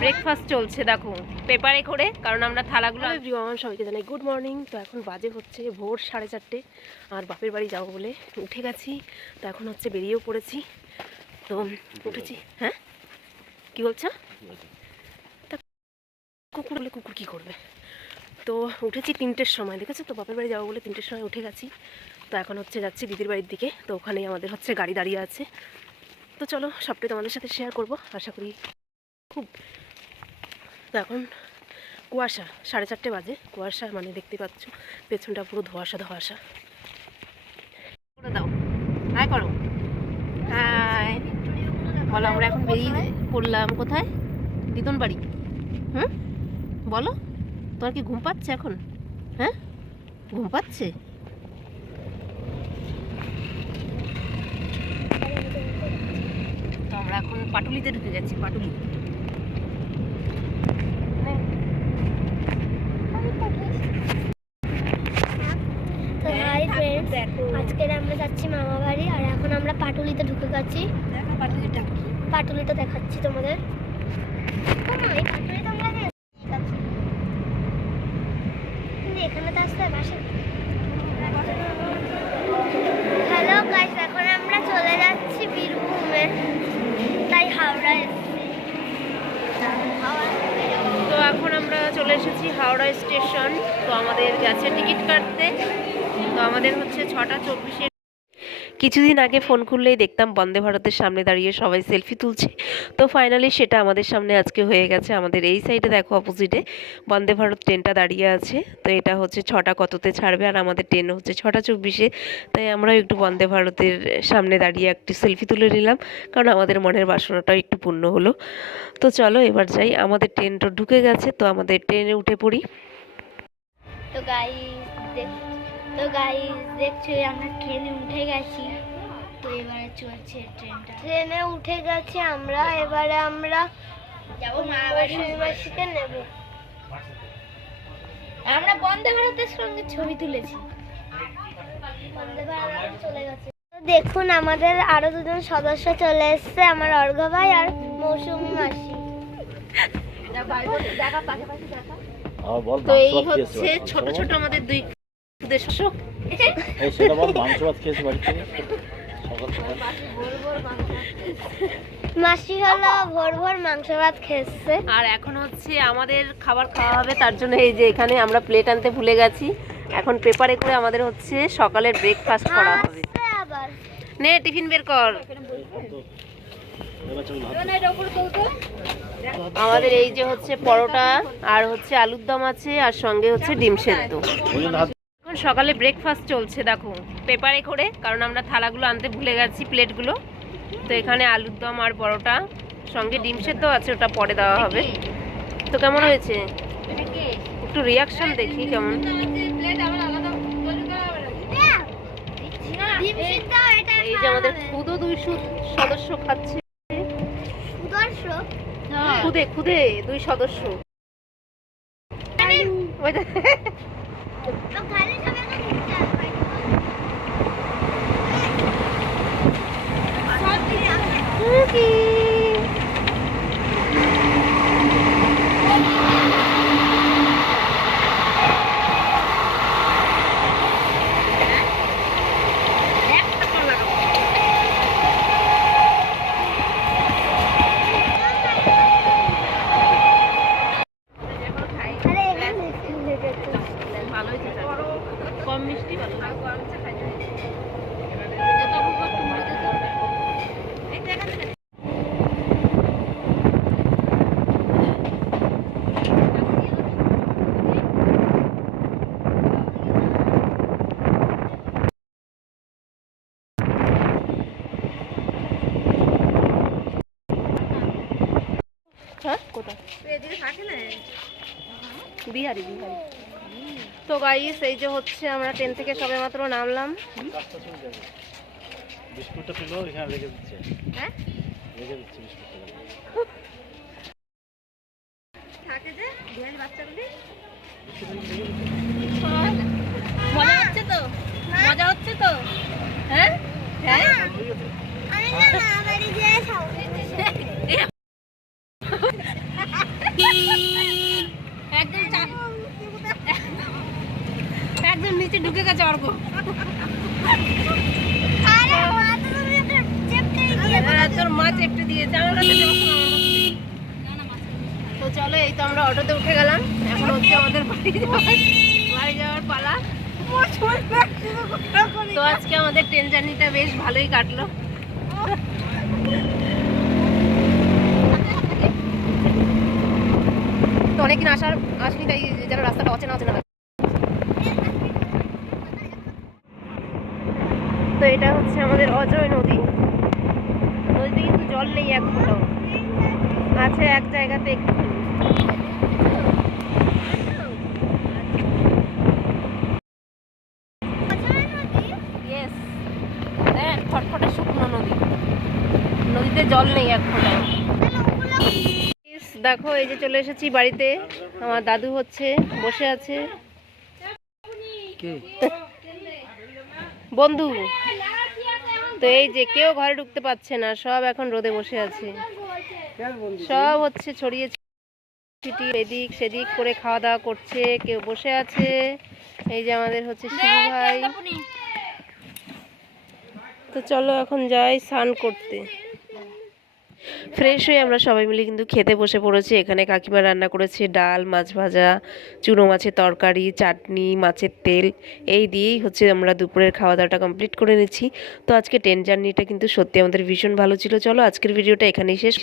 Breakfast চলছে দেখো পেপারে করে, কারণ আমরা থালাগুলো এভরিওয়ান সবাইকে জানাই গুড মর্নিং। তো এখন বাজে হচ্ছে ভোর 4:30 আর বাপের বাড়ি যাবো বলে উঠে গেছি। তো এখন হচ্ছে বেরিয়েও পড়েছি। তো উঠেছি। হ্যাঁ কি বলছো? কুকুর বলে কুকুর কী করবে? তো উঠেছি 3টের সময়, দেখেছো তো বাপের বাড়ি যাবো বলে 3টের সময় উঠে গেছি। তো এখন হচ্ছে যাচ্ছি দিদির বাড়ির দিকে। তো ওখানেই আমাদের হচ্ছে গাড়ি দাঁড়িয়ে আছে। তো চলো সবটাই তোমাদের সাথে শেয়ার করব আশা করি খুব। তো এখন কুয়াশা, 4:30 বাজে, কুয়াশা মানে দেখতে পাচ্ছ পেছনটা পুরো ধোঁয়াশা ধোঁয়াশা। করে দাও, হাই করো, হাই বলো। আমরা এখন বেরিয়ে পড়লাম কোথায়? দিদন বাড়ি। বলো, তোমার কি ঘুম পাচ্ছে এখন? হ্যাঁ ঘুম পাচ্ছে? তো আমরা এখন পাটুলিতে ঢুকে গেছি। পাটুলি আজকের আমরা যাচ্ছি মামা বাড়ি, আর এখন আমরা পাটুলিতে ঢুকে গেছি। পাটুলিটা দেখাচ্ছি তোমাদের। এখানে তো আসতে বাসে। হ্যালো গাইস, এখন আমরা চলে যাচ্ছি বীরভূমে, তাই হাওড়া এসেছি। তো এখন আমরা চলে এসেছি হাওড়া স্টেশন। তো আমাদের গেছে টিকিট কাটতে। তো আমাদের হচ্ছে 6:24। কিছুদিন আগে ফোন খুললেই দেখতাম বন্দে ভারতের সামনে দাঁড়িয়ে সবাই সেলফি তুলছে। তো ফাইনালি সেটা আমাদের সামনে আজকে হয়ে গেছে। আমাদের এই সাইডে দেখো অপোজিটে বন্দে ভারত ট্রেনটা দাঁড়িয়ে আছে। তো এটা হচ্ছে 6টা কততে ছাড়বে, আর আমাদের ট্রেন হচ্ছে 6:24। তাই আমরাও একটু বন্দে ভারতের সামনে দাঁড়িয়ে একটু সেলফি তুলে নিলাম, কারণ আমাদের মনের বাসনাটাও একটু পূর্ণ হলো। তো চলো এবার যাই, আমাদের ট্রেনটা ঢুকে গেছে। তো আমাদের ট্রেনে উঠে পড়ি। তো গাইস দেখছো আমরা ট্রেনে উঠে গেছি। তো এবারে চলছে ট্রেনটা, ট্রেনে উঠে গেছি আমরা। এবারে আমরা যাবো মামাবাড়িতে নেব। আমরা বন্দে ভারতের সঙ্গে ছবি তুলেছি। বন্দে ভারত চলে গেছে। তো দেখুন আমাদের আরো দুজন সদস্য চলে এসেছে, আমার অর্ঘ ভাই আর মৌসুমী মাসি। তো এই হচ্ছে ছোট ছোট আমাদের দুই সদস্য। মাসি হলো ভোর ভোর মাংস ভাত খেয়েছে, আর এখন হচ্ছে আমাদের খাবার খাওয়া হবে। তার জন্য এই যে এখানে আমরা প্লেট আনতে ভুলে গেছি। এখন পেপারে করে আমাদের হচ্ছে সকালের ব্রেকফাস্ট করা হবে। নে টিফিন বের কর। আমাদের এই যে হচ্ছে পরোটা আর হচ্ছে আলুর দম আছে, আর সঙ্গে হচ্ছে ডিম সেদ্ধ। এখন সকালে ব্রেকফাস্ট চলছে দেখো পেপারে করে, কারণ আমরা থালাগুলো আনতে ভুলে গেছি, প্লেটগুলো। তো এখানে আলুর দম আর পরোটা, সঙ্গে ডিম সেদ্ধ আছে, ওটা পরে দেওয়া হবে। তো কেমন হয়েছে একটু রিয়াকশন দেখি কেমন। এই যে আমাদের খুদো 200 সদস্য খাচ্ছে। খুদে খুদে 2 সদস্য। কম মিষ্টি ভালো বিহারি বিহারি। তো গাইস এই যে হচ্ছে আমরা ট্রেন থেকে সবে মাত্র নামলাম। বিস্কুটটা পেলো এখানে রেখে দিচ্ছে। হ্যাঁ রেখে দিচ্ছে বিস্কুটটা থাকে যে বিহারি বাচ্চাগুলি। মজা হচ্ছে তো, মজা হচ্ছে তো। হ্যাঁ হ্যাঁ আমি না বাড়ি যেয়ে খাবো। গো। আরে মা তো তুমি একটা চেপটেই দিয়েছো। তোর মা চেপটে দিয়েছে, আমার কাছে তো চলো, এই তো আমরা অটোতে উঠে গেলাম। এখন হচ্ছে আমাদের বাড়ি যাওয়ার পালা। তো আজকে আমাদের ট্রেন জার্নিটা বেশ ভালোই কাটলো। তো অনেকদিন আসনি, তাই যেন রাস্তাটা অচেনা অচেনা লাগে। তো এটা হচ্ছে আমাদের অজয় নদী। নদীতে কিন্তু জল নেই এক ফোঁটাও, আছে এক জায়গাতে একটু। ইয়েস, দেখ ফটফটে শুকনো নদী, নদীতে জল নেই এক ফোঁটাও। দেখো এই যে চলে এসেছি বাড়িতে, আমার দাদু হচ্ছে বসে আছে, বন্ধু। তো এই যে কেউ ঘরে ঢুকতে পারছে না, সব এখন রোদে বসে আছে, সব হচ্ছে ছড়িয়ে ছিটিয়ে এদিক সেদিক করে খাওয়া দাওয়া করছে, কেউ বসে আছে। এই যে আমাদের হচ্ছে শিবু ভাই। তো চলো এখন যাই স্নান করতে। ফ্রেশ হয়ে আমরা সবাই মিলে কিন্তু খেতে বসে পড়েছি। এখানে কাকিমা রান্না করেছে ডাল, মাছ ভাজা, চুনো মাছের তরকারি, চাটনি, মাছের তেল, এই দিয়েই হচ্ছে আমরা দুপুরের খাওয়া দাওয়াটা কমপ্লিট করে নিচ্ছি। তো আজকে ট্রেন জার্নিটা কিন্তু সত্যি আমাদের ভীষণ ভালো ছিল। চলো আজকের ভিডিওটা এখানেই শেষ।